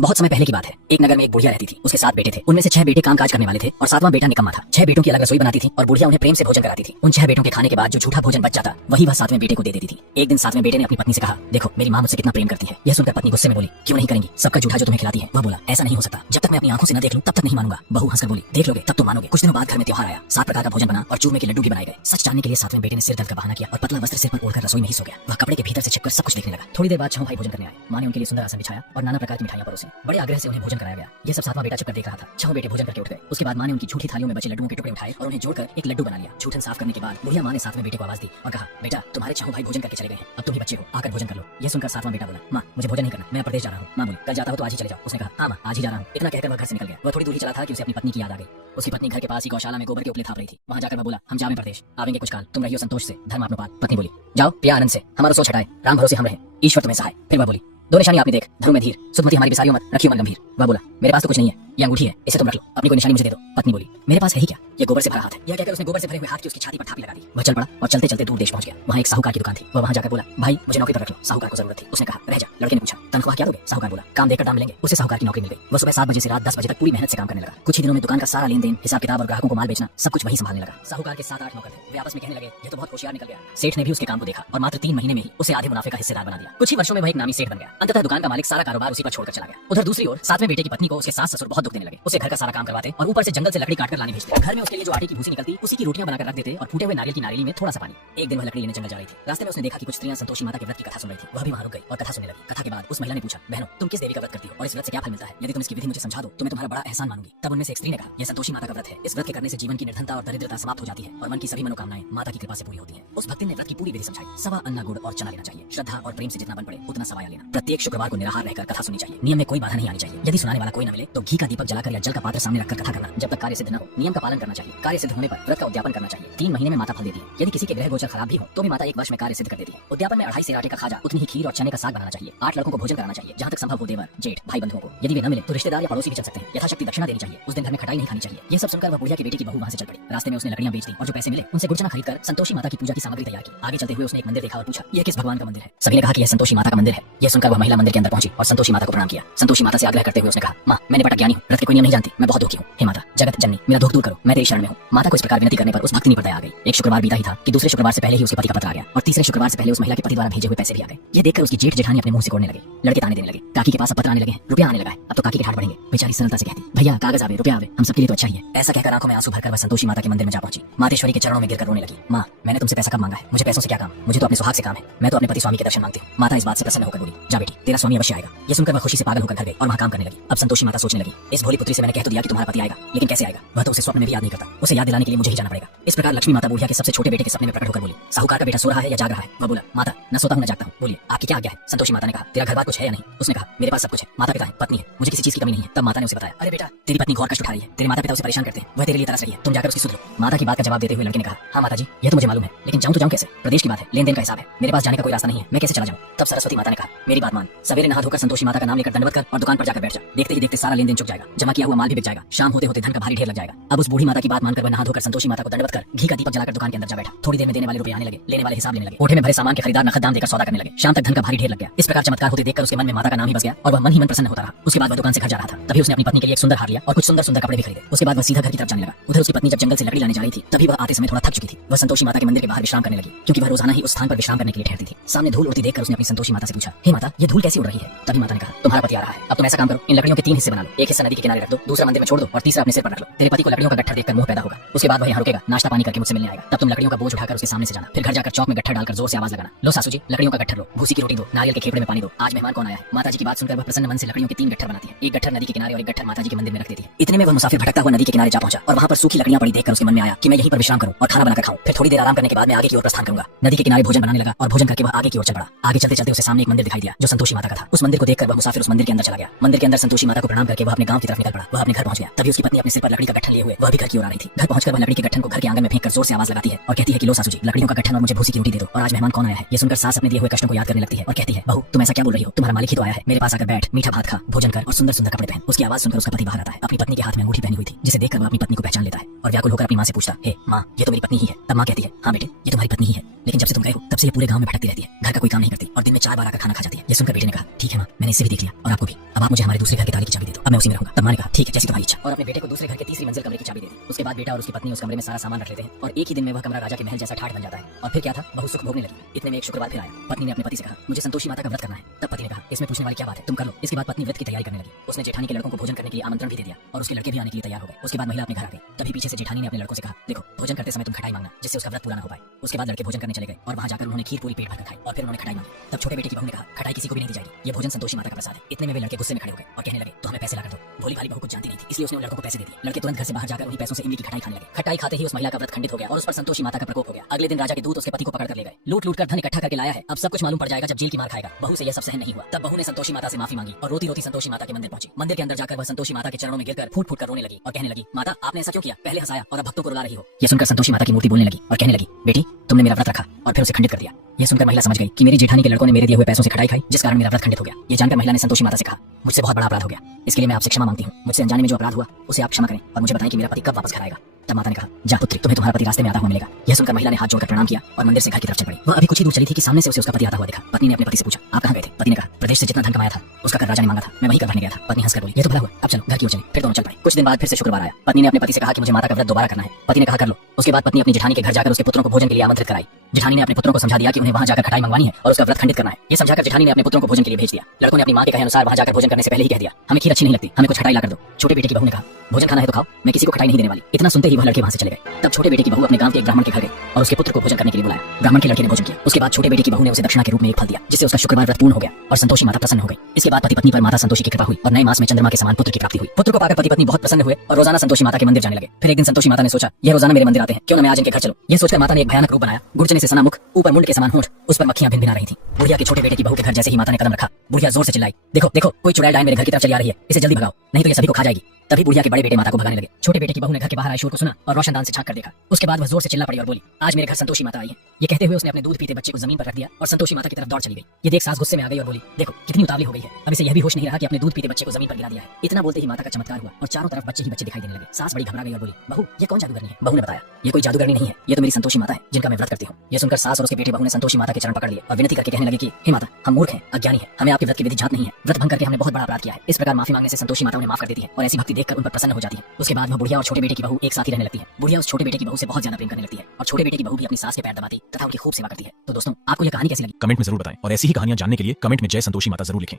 बहुत समय पहले की बात है। एक नगर में एक बुढ़िया रहती थी। उसके 7 बेटे थे। उनमें से 6 बेटे काम काज करने वाले थे और 7वां बेटा निकम्मा था। 6 बेटों की अलग रसोई बनाती थी और बुढ़िया उन्हें प्रेम से भोजन कराती थी। उन 6 बेटों के खाने के बाद जो झूठा भोजन बच जाता वही वह 7वें बेटे को दे देती थी। एक दिन 7वें बेटे ने अपनी पत्नी से कहा, देखो मेरी माँ मुझसे कितना प्रेम करती है। यह सुनकर पत्नी गुस्से में बोली, क्यों नहीं करेंगी, सबका झूठा जो तुम्हें खिलाती है। वह बोला, ऐसा नहीं हो सकता, जब तक मैं अपनी आंखों से न देख लूं तब तक नहीं मानूंगा। बहू हंसकर बोली, देख लोगे तब तुम मानोगे। कुछ दिनों बाद घर में त्योहार आया। 7 प्रकार का भोजन बना और चूरमे के लड्डू भी बनाए गए। सच जानने के लिए 7वें बेटे ने सिर दर्द का बहाना किया और पतला वस्त्र सिर पर ओढ़कर रसोई में ही सो गया। वह कपड़े के भीतर से छिपकर सब कुछ देखने लगा। थोड़ी देर बाद 6 भाई भोजन करने आए। माँ ने उनके लिए सुंदर आसन बिछाया और नाना प्रकार की मिठाइयां परोसी। बड़े आग्रह से उन्हें भोजन कराया गया। ये सब 7वां बेटा चुपकर देख रहा था। 6 बेटे भोजन करके उठ गए। उसके बाद माँ ने उनकी झूठी थालियों में बचे लड्डुओं के टुकड़े उठाए और उन्हें जोड़कर एक लड्डू बना लिया। झूठन साफ करने के बाद बुढ़िया माँ ने 7वें बेटे को आवाज दी और कहा, बेटा तुम्हारे 6 भाई भोजन करके चले गए हैं, अब तुम ही बच्चे हो, आकर भोजन कर लो। यह सुनकर 7वां बेटा बोला, माँ मुझे भोजन नहीं करना, मैं प्रदेश जा रहा हूँ। माँ बोली, कल जाता हो तो आज ही चले जाओ। उसने कहा, हाँ माँ आज ही जा रहा हूँ। इतना कहकर वह घर से निकल गया। वह थोड़ी दूर ही चला था कि उसे अपनी पत्नी की याद आ गई। उसकी पत्नी घर के पास ही गौशाला में गोबर के उपले थाप रही थी। वहां जाकर वह बोला, हम जावें प्रदेश, आवेंगे कुछ काल, तुम रहियो संतोष से, धर्म अपनोपात। पत्नी बोली, जाओ प्रिया आनंद से, हमारा सोच हटाए, राम भरोसे हम रहे, ईश्वर तुम्हें सहाय। फिर वह बोली, 2 निशानी आपने देख, धर्म में धीर, सुधमती हमारी बिसारियों मत, रखियो मन गंभीर। वह बोला, मेरे पास तो कुछ नहीं है, ये अंगूठी है, इसे तुम रख लो, अपनी कोई निशानी मुझे दे दो। पत्नी बोली, मेरे पास है ही क्या, ये गोबर से भरा हाथ है। यह कहकर उसने गोबर से भरे हुए हाथ की उसकी छाती पर थापी लगा दी। वह चल पड़ा और चलते चलते दूर देश पहुंच गया। वहां एक साहूकार की दुकान थी। वह वहां जाकर बोला, भाई मुझे नौकरी पर रख लो, साहूकार को जरूरत थी। उसने कहा, रह जा। लड़के ने पूछा, तनख्वाह क्या दोगे? साहूकार बोला, काम देकर दाम मिलेंगे। उसे साहूकार की नौकरी मिल गई। वह सुबह 7 बजे से रात 10 बजे तक पूरी मेहनत से काम करने लगा। कुछ ही दिनों में दुकान का सारा लेन देन, हिसाब किताब और ग्राहकों को माल बेचना सब कुछ वही संभालने लगा। साहूकार के 7-8 नौकर थे। वे आपस में कहने लगे, ये तो बहुत होशियार निकल गया। सेठ ने भी उसके काम को देखा और मात्र 3 महीने में ही उसे आधे मुनाफे का हिस्सेदार बना दिया। कुछ ही वर्षों में वह एक नामी सेठ बन गया। अंततः दुकान का मालिक सारा कारोबार उसी पर छोड़कर चला गया। उधर दूसरी ओर 7वें बेटे की पत्नी को उसके सास ससुर बहुत दुख देने लगे। उसे घर का सारा काम करवाते और ऊपर से जंगल से लकड़ी काटकर लाने भेजते। घर में उसके लिए जो आटे की भूसी निकलती उसी की रोटियां बनाकर रख देते और फूटे हुए नारियल की नारियल में थोड़ा सा पानी। एक दिन वह लकड़ी लेने जंगल जा रही थी। रास्ते में उसने देखा कि कुछ स्त्रियां संतोषी माता के व्रत की कथा सुन रही थी। वह भी वहां रुक गई और कथा सुनने लगी। कथा के बाद उस महिला ने पूछा, बहनों तुम किस देवी का व्रत करती हो और इस व्रत से क्या फल मिलता है? यदि तुम इसकी विधि मुझे समझा दो तो मैं तुम्हारा बड़ा एहसान मानूंगी। तब उनमें से एक स्त्री ने कहा, यह संतोषी माता का व्रत है। इस व्रत के करने से जीवन की निर्धनता और दरिद्रता समाप्त हो जाती है और मन की सभी मनोकामनाएं माता की कृपा से पूरी होती हैं। उस भक्ति ने व्रत की पूरी विधि समझाई। सवा अन्ना गुड़ और चना लेना चाहिए। श्रद्धा और प्रेम से जितना बन पड़े उतना सवाया लेना। प्रत्येक शुक्रवार को निराहार रहकर कथा सुननी चाहिए। नियम में कोई बाधा नहीं आनी चाहिए। यदि सुनाने वाला कोई न मिले तो घी का दीपक जलाकर या जल का पात्र सामने रखकर कथा करना। जब तक कार्य सिद्ध न हो नियम का पालन करना चाहिए। कार्य सिद्ध होने पर व्रत का उद्यापन करना चाहिए। 3 महीने में माता फल देती है। यदि किसी के ग्रह गोचर खराब भी हो तो भी माता 1 वर्ष में कार्य सिद्ध कर देती है। उद्यापन में 2.5 सेर आटे का खाजा, उतनी ही खीर और चने का साग बनाना चाहिए। 8 लड़कों को भोजन कराना चाहिए, जहाँ तक संभव हो देवर जेठ भाई बंधुओं को। यदि वे न मिले तो रिश्तेदार या पड़ोसी भी चल सकते हैं। यथाशक्ति दक्षिणा देनी चाहिए। उस दिन घर में खटाई नहीं खानी चाहिए। यह सब सुनकर वह बुढ़िया की बेटी की बहू वहां से चल पड़ी। रास्ते में उसने लकड़ियां बेच दी और जो पैसे मिले उनसे गुड़ चना खरीदकर संतोषी माता की पूजा की सामग्री तैयार की। आगे चलते हुए उसने एक मंदिर देखा और पूछा, यह किस भगवान का मंदिर है? सभी ने कहा कि यह संतोषी माता का मंदिर है। यह सुनकर वह महिला मंदिर के अंदर पहुंची और संतोषी माता को प्रणाम किया। संतोषी माता से आग्रह करते हुए उसने कहा, माँ मैं निपट ज्ञानी हूँ, व्रत के कोई नियम नहीं जानती, मैं बहुत दुखी हूँ। हे माता जगत जननी, मेरा दुख दूर करो, मैं तेरी शरण में हूँ। माता को इस प्रकार विनती करने पर उस भक्तिनी पर दया आ गई। एक शुक्रवार बीता ही था कि दूसरे शुक्रवार से पहले ही उसके पति का पत्र आ गया और तीसरे शुक्रवार से पहले उस महिला के पति द्वारा भेजे हुए पैसे भी आ गए। ये देखकर उसकी जेठ जेठानी अपने मुंह से कोड़ने लगे। लड़के ताने देने लगे, काकी के पास अब पत्र आने लगे हैं, रुपया आने लगा है, अब तो काकी के ठाट बढ़ेंगे। बेचारी सरलता से कहती, भैया कागज आवे, रुपया आवे, हम सबके लिए तो अच्छा ही है। ऐसा कहकर आंखों में आंसू भरकर वह संतोषी माता के मंदिर में जा पहुंची। मातेश्वरी के चरणों में गिरकर रोने लगी। माँ मैंने तुमसे पैसा कब मांगा है? मुझे पैसों से क्या काम, मुझे तो अपने सुहाग से काम है। मैं तो अपने पति स्वामी के दर्शन मांगती हूँ। माता इस बात से प्रसन्न होकर बोली, जा बेटी तेरा स्वामी अवश्य आएगा। ये सुनकर वह खुशी से पागल होकर घर गई और वहाँ काम करने लगी। अब संतोषी माता सोचने लगी, इस भोली पुत्री से मैंने कह तो दिया कि तुम्हारा पति आएगा, लेकिन कैसे आएगा? वह तो उसे स्वप्न में भी याद नहीं करता। उसे याद दिलाने के लिए मुझे ही जाना पड़ेगा। इस प्रकार लक्ष्मी माता बुढ़िया के सबसे छोटे बेटे के सपने में प्रकट होकर बोली, साहूकार का बेटा सो रहा है या जाग रहा है? वह बोला, माता न सोता हूँ न जागता हूँ, बोलिए आपकी क्या आज्ञा है? संतोषी माता ने कहा, तेरा घर बार कुछ है या नहीं? उसने कहा, मेरे पास सब कुछ है, माता पिता है, पत्नी है, मुझे किसी चीज की कमी नहीं है। तब माता ने उसे बताया, अरे बेटा तेरी पत्नी घोर कष्ट उठा रही है, तेरे माता पिता उसे परेशान करते हैं, वह तेरे लिए तरस रही है, तुम जाकर उसकी सुध लो। माता की बात का जवाब देते हुए लड़के ने कहा, हाँ माता जी यह तो मुझे मालूम है, लेकिन जाऊँ तो जाऊँ कैसे? प्रदेश की बात है, लेन देन का हिसाब है, मेरे पास जाने का कोई रास्ता नहीं है, मैं कैसे चला जाऊँ? तब सरस्वती माता ने कहा, मेरी बात मान, सवेरे नहा धोकर संतोषी माता का नाम लेकर दंडवत कर और दुकान पर जाकर बैठ जा। देखते ही देखते सारा लेन देन चुक जाएगा, जमा किया हुआ माल भी बिक जाएगा, शाम होते होते धन का भारी ढेर लग जाएगा। अब उस बूढ़ी माता की बात मानकर वह नहा धोकर संतोषी माता को दंडवत कर घी का दीपक जलाकर दुकान के अंदर जा बैठा। थोड़ी देर में देने वाले रुपए आने लगे, लेने वाले हिसाब लेने लगे। कोठे में भरे सामान के खरीदार नकद दाम देकर सौदा करने लगे। शाम तक धन का भारी ढेर लग गया। इस प्रकार चमत्कार होते देखकर उसके मन में माता का नाम ही बस गया और वह मन ही मन प्रसन्न होता रहा। उसके बाद वह दुकान से घर जा रहा था। तभी उसने अपनी पत्नी के लिए एक सुंदर हार लिया और कुछ सुंदर सुंदर कपड़े भी खरीदे। उसके बाद वह सीधा घर की तरफ जाने लगा। उधर उसकी पत्नी जब जंगल से लकड़ी लाने जा रही थी तभी वह आते समय थोड़ा थक चुकी थी। वह संतोषी माता के मंदिर के बाहर विश्राम करने लगी, क्योंकि वह रोजाना ही उस स्थान पर विश्राम करने के लिए ठहरती थी। सामने धूल उड़ती देखकर उसने अपनी संतोषी माता से पूछा, हे माता ये धूल कैसी उड़ रही है? तभी माता ने कहा, तुम्हारा पति आ रहा है, अब तुम ऐसा काम करो, इन लकड़ियों के 3 हिस्से बना लो। एक हिस्सा नदी के किनारे रख दो, दूसरा मंदिर में छोड़ दो और तीसरा अपने सिर पर रख लो। तेरे पति को लकड़ियों का गट्ठर देखकर मोह पैदा होगा। उसके बाद वह यहाँ रुकेगा, नाश्ता पानी करके मुझसे मिलने आएगा। तब तुम लकड़ियों का बोझ उठाकर उसके सामने से जाना। फिर घर जाकर चौक में गट्ठर डालकर जोर से आवाज लगाना, लो सासू जी लकड़ियों का गट्ठर लो, भूसी की रोटी दो, नारियल के खेपड़े में पानी दो, आज मेहमान कौन आया है? माता जी की बात सुनकर वह प्रसन्न मन से लकड़ियों के 3 गट्ठर बनाती है। एक गट्ठर नदी के किनारे और एक गट्ठर माता जी के मंदिर में रख देती है। इतने में वह मुसाफिर भटकता हुआ नदी के किनारे जा पहुंचा और वहां पर सूखी लकड़ियां पड़ी देखकर उसके मन में आया कि मैं यहीं पर विश्राम करूं और खाना बनाकर खाऊं। फिर थोड़ी देर आराम करने के बाद मैं आगे की ओर प्रस्थान करूंगा। नदी के किनारे भोजन बनाने लगा और भोजन करके वह आगे की ओर चल पड़ा। आगे चलते चलते उसे सामने एक मंदिर दिखाई दिया जो संतोषी माता का था। उस मंदिर को देखकर वह मुसाफिर उस मंदिर के अंदर चला गया। मंदिर के अंदर संतोषी माता को प्रणाम करके वह अपने गांव गांव की तरफ निकल पड़ा। वह अपने घर पहुंच गया। तभी उसकी पत्नी अपने सिर पर लकड़ी का गट्ठन लिए हुए वह भी घर की ओर आ रही थी। घर पहुंचकर वह लकड़ी के गट्ठन को घर के आंगन में फेंककर जोर से आवाज लगाती है और कहती है कि लो सासू जी, लकड़ियों का गट्ठन और मुझे भूसी की रोटी दे दो। और आज मेहमान कौन आया है? ये सुनकर सास अपने दिए हुए कष्टों को याद करने लगती है और कहती है, बहू तुम ऐसा क्या बोल रही हो? तुम्हारा मालिक ही तो आया है। मेरे पास आकर बैठ, मीठा भात खा, भोजन कर और सुंदर सुंदर कपड़े पहन। उसकी आवाज सुनकर उसका पति बाहर आता है। अपनी पत्नी के हाथ में अंगूठी पहनी हुई थी, जिसे देखकर वह अपनी पत्नी को पहचान लेता है और व्याकुल होकर अपनी मां से पूछता, हे मां, ये तो मेरी पत्नी ही है। तब मां कहती है, हाँ बेटे, ये तुम्हारी पत्नी ही है, लेकिन जब से तुम गए हो तब से ये पूरे गांव में भटकती रहती है, घर का कोई काम नहीं करती और दिन में 4 बार आकर खाना खा जाती है। ये सुनकर बेटे ने कहा, ठीक है मां, मैंने इसे भी देख लिया और आपको भी। अब आप मुझे हमारे दूसरे घर की ताली की चाबी दे दो, अब मैं उसी में रहूंगा। तब मां ने कहा, ठीक है, जैसी तुम्हारी इच्छा। और अपने बेटे को दूसरे घर के तीसरी मंजिल कमरे की चाबी दे दी। उसके बाद बेटा और उसकी पत्नी उस कमरे में सारा सामान रख लेते हैं और एक ही दिन में वह कमरा राजा के महल जैसा ठाठ बन जाता है। और फिर क्या था, बहुत सुख भोगने लगी। इतने में एक शुक्रवार फिर आया। पत्नी ने अपने पति से कहा, मुझे संतोषी माता का व्रत करना है। तब पति ने कहा, इसमें पूछने वाली क्या बात है, तुम कर लो। इसके बाद पत्नी व्रत की तैयारी करने लगी। उसने जेठानी के लड़कों को भोजन करने के लिए आमंत्रण भी दे दिया और उसके लड़के भी आने के लिए तैयार हो गए। उसके बाद महिला अपने घर आ गई। तभी पीछे से जेठानी ने अपने लड़कों से कहा, देखो भोजन करते समय तुम खटाई मांगना, जिससे उसका व्रत पूरा न हो पाए। उसके बाद लड़के भोजन करने चले गए और वहां जाकर उन्होंने खीर पूरी पेट भरकर खाई और फिर उन्होंने खटाई मांगी। तब छोटे बेटे की बहू ने कहा, खटाई किसी को भी नहीं दी जाएगी, ये भोजन संतोषी माता का प्रसाद है। इतने में वे लड़के गुस्से में खड़े हो गए और कहने लगे, तो हमें पैसे लाकर दो। भोली भाली बहू कुछ जानती नहीं थी, इसलिए उसने उन लड़कों को पैसे दे दिए। लड़के तुरंत घर से बाहर जाकर उन्हीं पैसों से इमली की खटाई खाने लगे। खटाई खाते ही उस महिला का व्रत खंडित हो गया और उस पर संतोषी माता का प्रकोप हो गया। अगले दिन राजा के दूत उसके पति को पकड़कर ले गए। लूट लूट कर धन इकट्ठा करके लाया है, अब सब कुछ मालूम पड़ जाएगा जब जेल की मार खाएगा। बहू से यह सब सहन नहीं हुआ। तब बहू ने संतोषी माता से माफी मांगी और रोती रोती संतोषी माता के मंदिर पहुंची। मंदिर के अंदर जाकर वह संतोषी माता के चरणों में गिरकर फूट फूट कर रोने लगी और कहने लगी, माता आपने ऐसा क्यों किया? पहले हंसाया और अब भक्तों को रुला रही हो। यह सुनकर संतोषी माता की मूर्ति बोलने लगी और कहने लगी, बेटी तुमने मेरा व्रत रखा और फिर उसे खंडित कर दिया। यह सुनकर महिला समझ गई कि मेरी जेठानी के लड़कों ने मेरे दिए हुए पैसों से खटाई खाई, जिस कारण मेरा व्रत खंडित हो गया। ये जानकर महिला ने संतोषी माता से कहा, मुझसे बहुत बड़ा अपराध हो गया, इसके लिए मैं आपसे क्षमा मांगती हूँ। मुझसे अनजाने में जो अपराध हुआ उसे आप क्षमा करें और मुझे बताएं कि मेरा पति कब वापस घर आएगा। तब माता ने कहा, जा पुत्री, तुम्हें तुम्हारा पति रास्ते में आता हुआ मिलेगा। यह सुनकर महिला ने हाथ जोड़कर प्रणाम किया और मंदिर से घर की तरफ चल पड़ी। वह अभी कुछ ही दूर चली थी कि सामने से उसे उसका पति आता हुआ देखा। पत्नी ने अपने पति से पूछा, आप कहाँ गए थे? पति ने कहा, प्रदेश से जितना धन कमाया था उसका कर राजा ने मांगा था, मैं वही कर भरने गया था। पत्नी हंसकर बोली, ये तो भला हुआ, अब चलो घर की ओर चलें। फिर दोनों चल पड़े। कुछ दिन बाद फिर से शुक्रवार आया। पत्नी ने अपने पति से कहा कि मुझे माता का व्रत दोबारा करना है। पति ने कहा, कर लो। उसके बाद पत्नी अपनी जेठानी के घर जाकर उसके पुत्रों को भोजन के लिए आमंत्रित कराई। जेठानी ने अपने पुत्रों को समझा दिया कि उन्हें वहां जाकर खटाई मंगवानी है और उसका व्रत खंडित करना है। ये समझाकर जेठानी ने अपने पुत्रों को भोजन के लिए भेज दिया। लड़कों ने अपनी मां के कहे अनुसार वहां जाकर भोजन करने से पहले ही कह दिया, हमें खीर अच्छी नहीं लगती, हमें कुछ खटाई ला कर दो। छोटे बेटे की बहू ने कहा, भोजन खाना है तो खाओ, मैं किसी को खटाई नहीं देने वाली। इतना सुनते ही वह लड़के वहां से चले गए। तब छोटे बेटे की बहू अपने गांव के एक ब्राह्मण के घर गई और उसके पुत्र को भोजन करने के लिए बुलाया। ब्राह्मण के लड़के ने भोजन किया। उसके बाद छोटे बेटे की बहू ने उसे दक्षिणा के रूप में एक फल दिया, जिससे उसका शुक्रवार व्रत पूर्ण हो गया और संतोषी माता प्रसन्न हो गई। इसके बाद पति पत्नी पर माता संतोषी की कृपा हुई और नए मास में चंद्रमा के समान पुत्र की प्राप्ति हुई। पुत्र को पाकर पति पत्नी बहुत प्रसन्न हुए और रोजाना संतोषी माता के मंदिर जाने लगे। फिर एक दिन संतोषी माता ने सोचा, यह रोजाना मेरे मंदिर आते हैं, क्यों न मैं आज इनके घर चलूं। यह सोचकर माता ने एक भयानक रूप बनाया। गुड़चने से सना मुख, ऊपर मुंड के समान होंठ, उस पर मक्खियां भिनभिना रही थी। बुढ़िया के छोटे बेटे की बहू के घर जैसे ही माता ने कदम रखा, बुढ़िया जोर से चिल्लाई, देखो देखो, कोई चुड़ैल डायन मेरे घर की तरफ चली आ रही है, इसे जल्दी भगाओ, नहीं तो ये सभी को खा जाएगी। तभी बुढ़िया के बड़े बेटे माता को भगाने लगे। छोटे बेटे की बहू ने घर के बाहर आए शोर को सुना और रोशनदान से झांक कर देखा। उसके बाद वह जोर से चिल्ला पड़ी और बोली, आज मेरे घर संतोषी माता आई है। ये कहते हुए उसने अपने दूध पीते बच्चे को जमीन पर रख दिया और संतोषी माता की तरफ दौड़ चली गई। ये देख सास गुस्से में आ गई और बोली, देखो कितनी उतावली हो गई है, अब इसे यह भी होश नहीं रहा कि अपने दूध पीते बच्चे को जमीन पर गिरा दिया है। इतना बोलते ही माता का चमत्कार हुआ और चारों तरफ बच्चे ही बच्चे दिखाई देने लगे। सास बड़ी घबरा गई और बोली, बहू ये कौन जादूगरनी है? बहू ने बताया, ये कोई जादूगरनी नहीं है, ये तो मेरी संतोषी माता है जिनका मैं व्रत करती हूँ। ये सुनकर सास और उसके बेटे बहू ने संतोषी माता के चरण पकड़ लिए और विनती करके कहने लगे कि हे माता, हम मूर्ख हैं, अज्ञानी हैं, हमें आपके व्रत की विधि जात नहीं है, व्रत भंग करके हमने बहुत बड़ा अपराध किया है। इस प्रकार माफी मांगने से संतोषी माता उन्हें माफ कर देती है और ऐसी भक्ति देखकर उन पर प्रसन्न हो जाती है। उसके बाद वह बुढ़िया और छोटे बेटे की बहू एक साथ ही रहने लगती है। बुढ़िया उस छोटे बेटे की बहू से बहुत ज्यादा प्रेम करने लगती है और छोटे बेटे की बहू भी अपनी सास के पैर दबाती तथा उनकी खूब सेवा करती है। तो दोस्तों, आपको यह कहानी कैसी लगी? कमेंट में जरूर बताएं और ऐसी ही कहानियां जानने के लिए कमेंट में जय संतोषी माता जरूर लिखें।